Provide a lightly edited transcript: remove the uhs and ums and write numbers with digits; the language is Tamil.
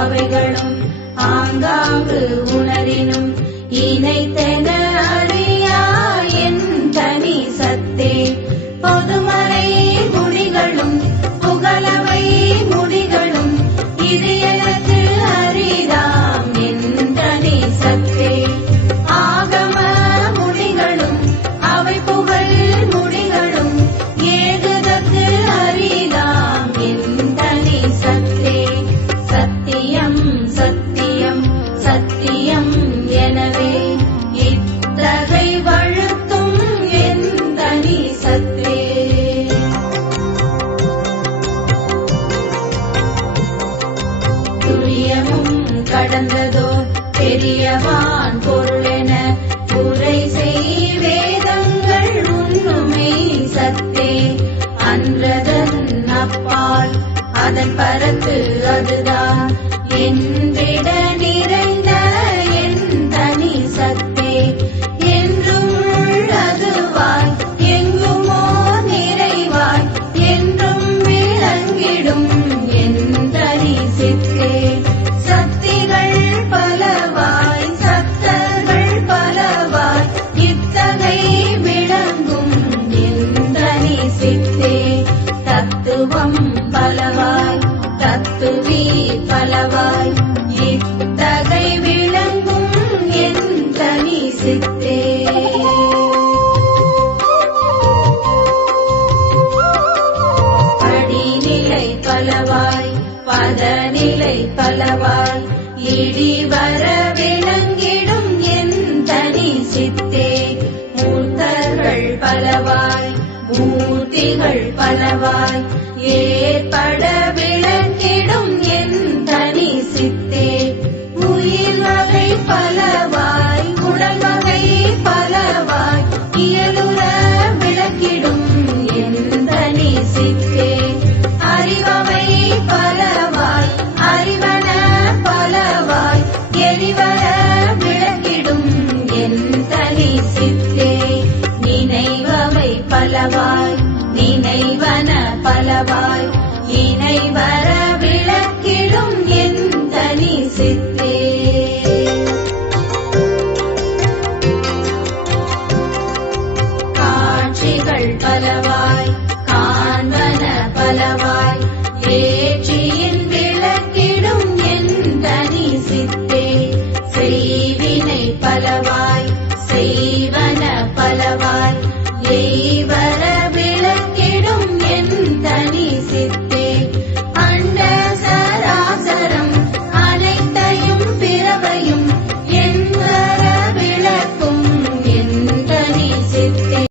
அவைகளும் ஆங்காங்கு உணரினும் இணைத்தென அறியா என் தனி சத்தே. பொதுமறை முடிகளும் புகழவை முடிகளும் இது எனக்கு அரிதாம் என் தனி சத்தே. ஆகம முடிகளும் அவை புகழ் முடிகளும் ஏகுதற்கு அரிதாம் என் தனி சத்தே. சத்தியம் சத்தியம் சத்தியம் எனவே இத்தகை வழுத்தும் என் தனி சத்தே. துரியமும் கடந்ததோ பெரியவான் பொருளென உரை செய் வேதங்கள் உண்ணுமை சத்தே. அன்றதன் அப்பால் அதன் பரத்து அதுதான் என்றிட நிறைந்த என் தனி சத்தே. என்றும் அதுவாய் எங்குமோ நிறைவாய் என்றும் விளங்கிடும் என் தனி சித்தே. சக்திகள் பலவாய் சத்தர்கள் பலவாய் இத்தகை விளங்கும் என் தனி சித்தே. தத்துவம் பலவாய் தத்துவி பலவாய் இத்தகை விளங்கும் என் தனி சித்தே. படிநிலை பலவாய் பதநிலை பலவாய் இடிவர விளங்கிடும் என் தனி சித்தே. மூர்த்தர்கள் பலவாய் மூர்த்திகள் பலவாய் ஏற்பட விளங்கிடும் என் தனி சித்தே. உயிர் வகை பலவாய் உடல் வகை பலவாய் இயலுற விளக்கிடும் என் தனி சித்தே. அறிவவை பலவாய் அறிவன பலவாய் எரிவர விளக்கிடும் என் தனி சித்தே. நினைவவை பலவாய் நினைவன பலவாய் இணைவர விளக்கிடும் என் தனி சித்தே. காட்சிகள் பலவாய் காண்பன பலவாய்